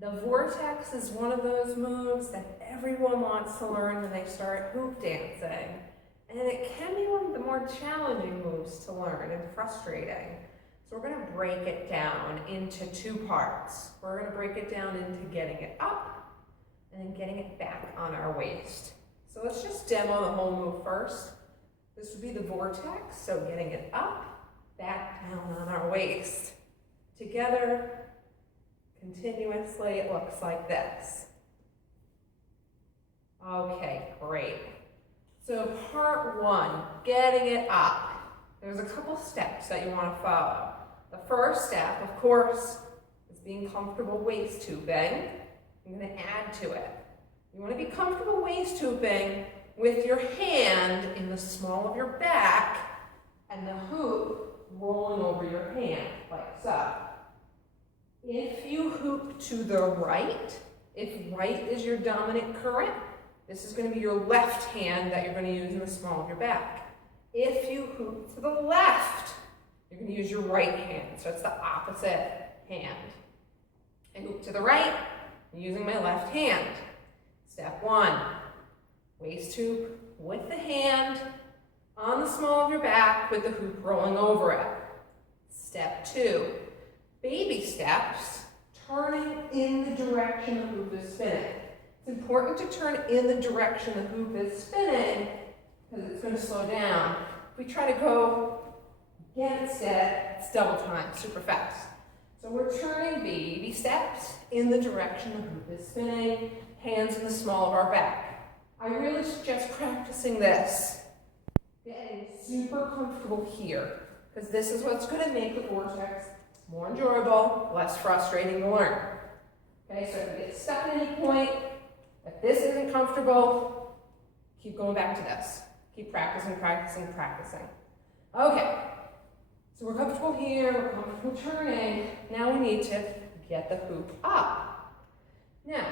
The Vortex is one of those moves that everyone wants to learn when they start hoop dancing. And it can be one of the more challenging moves to learn and frustrating. So we're going to break it down into two parts. We're going to break it down into getting it up and then getting it back on our waist. So let's just demo the whole move first. This would be the Vortex, so getting it up, back down on our waist. Together, continuously, it looks like this. Okay, great. So part one, getting it up. There's a couple steps that you want to follow. The first step, of course, is being comfortable waist tubing. I'm going to add to it. You want to be comfortable waist tubing with your hand in the small of your back and the hoop rolling over your hand, like so. If you hoop to the right, if right is your dominant current, this is going to be your left hand that you're going to use in the small of your back. If you hoop to the left, you're going to use your right hand, so it's the opposite hand. I hoop to the right, I'm using my left hand. Step one, waist hoop with the hand on the small of your back with the hoop rolling over it. Step two, baby steps, turning in the direction the hoop is spinning. It's important to turn in the direction the hoop is spinning because it's going to slow down. If we try to go against it, it's double time, super fast. So we're turning baby steps in the direction the hoop is spinning, hands in the small of our back. I really suggest practicing this, getting super comfortable here, because this is what's going to make the Vortex more enjoyable, less frustrating to learn. Okay, so if you get stuck at any point, if this isn't comfortable, keep going back to this. Keep practicing, practicing, practicing. Okay, so we're comfortable here, we're comfortable turning. Now we need to get the hoop up. Now,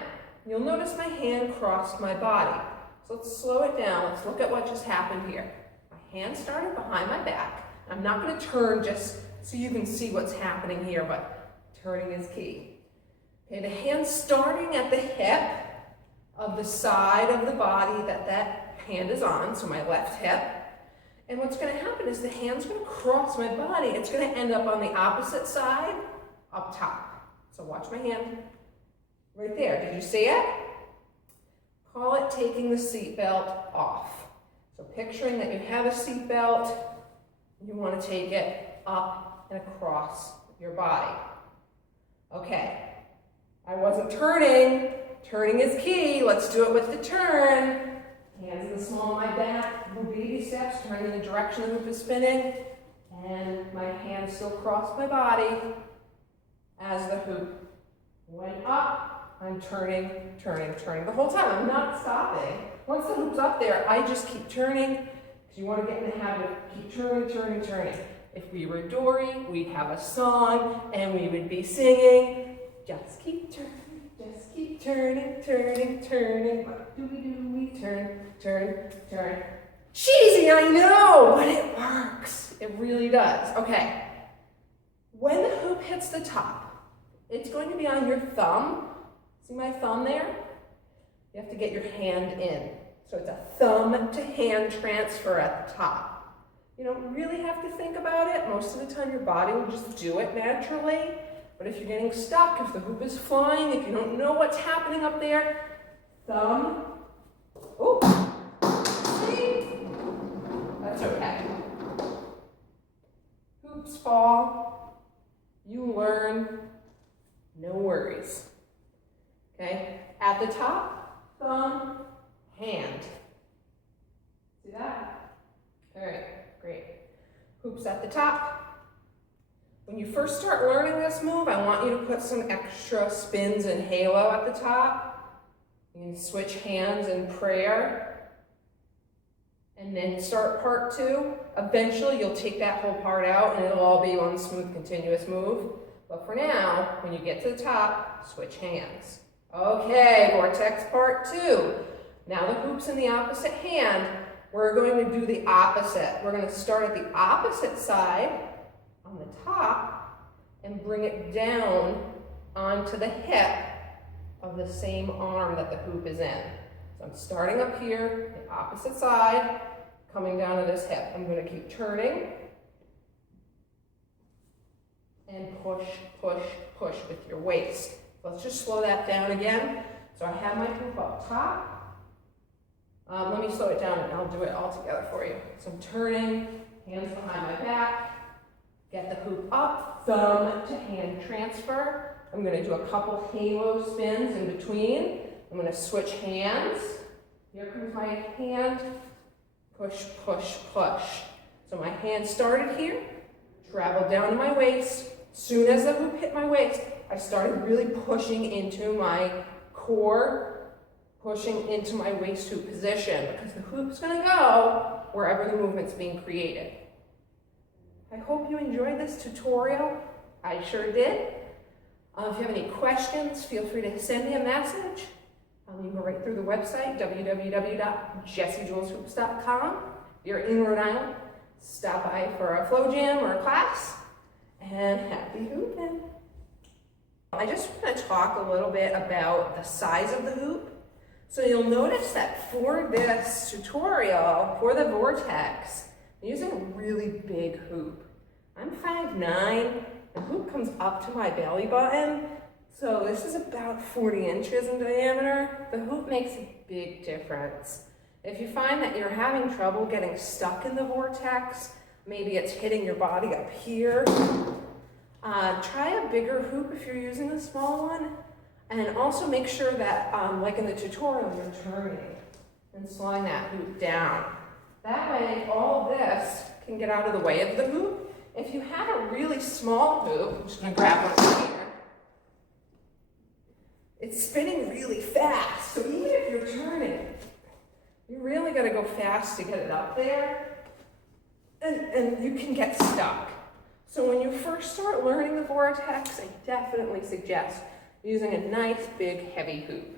you'll notice my hand crossed my body. So let's slow it down. Let's look at what just happened here. My hand started behind my back. I'm not going to turn just so you can see what's happening here, but turning is key. Okay, the hand's starting at the hip of the side of the body that hand is on, so my left hip. And what's going to happen is the hand's going to cross my body. It's going to end up on the opposite side, up top. So watch my hand right there. Did you see it? Call it taking the seatbelt off. So picturing that you have a seatbelt, you want to take it up and across your body. Okay, I wasn't turning. Turning is key. Let's do it with the turn. Hands in the small of my back, little baby steps, turning in the direction the hoop is spinning, and my hands still cross my body as the hoop went up. I'm turning, turning, turning the whole time. I'm not stopping. Once the hoop's up there, I just keep turning, because you want to get in the habit of keep turning, turning, turning. If we were Dory, we'd have a song, and we would be singing, just keep turning. Just keep turning, turning, turning. What do? We turn, turn, turn. Cheesy, I know, but it works. It really does. Okay. When the hoop hits the top, it's going to be on your thumb. See my thumb there? You have to get your hand in. So it's a thumb to hand transfer at the top. You don't really have to think about it. Most of the time your body will just do it naturally. But if you're getting stuck, if the hoop is flying, if you don't know what's happening up there, thumb, oh, see? That's okay. Hoops fall, you learn, no worries. Okay, at the top, thumb, hand. See that? All right, great. Hoops at the top. When you first start learning this move, I want you to put some extra spins and halo at the top. You can switch hands in prayer. And then start part two. Eventually, you'll take that whole part out and it'll all be one smooth, continuous move. But for now, when you get to the top, switch hands. Okay, Vortex part two. Now the hoop's in the opposite hand. We're going to do the opposite. We're going to start at the opposite side on the top and bring it down onto the hip of the same arm that the hoop is in. So I'm starting up here, the opposite side, coming down to this hip. I'm going to keep turning and push, push, push with your waist. Let's just slow that down again. So I have my hoop up top. Let me slow it down and I'll do it all together for you. So I'm turning, hands behind my back, get the hoop up, thumb to hand transfer. I'm going to do a couple halo spins in between. I'm going to switch hands. Here comes my hand, push, push, push. So my hand started here, traveled down to my waist. Soon as the hoop hit my waist, I started really pushing into my core, pushing into my waist hoop position because the hoop's going to go wherever the movement's being created. I hope you enjoyed this tutorial. I sure did. If you have any questions, feel free to send me a message. You can go right through the website, www.jessiejuleshoops.com. If you're in Rhode Island, stop by for a flow jam or a class, and happy hooping. I just want to talk a little bit about the size of the hoop. So you'll notice that for this tutorial, for the Vortex, I'm using a really big hoop. I'm 5'9". The hoop comes up to my belly button. So this is about 40 inches in diameter. The hoop makes a big difference. If you find that you're having trouble getting stuck in the Vortex, maybe it's hitting your body up here, try a bigger hoop if you're using a small one. And also make sure that, like in the tutorial, you're turning and slowing that hoop down. That way, all of this can get out of the way of the hoop. If you have a really small hoop, I'm just going to grab one here. It's spinning really fast, so even if you're turning, you really got to go fast to get it up there, and you can get stuck. So when you first start learning the Vortex, I definitely suggest using a nice, big, heavy hoop.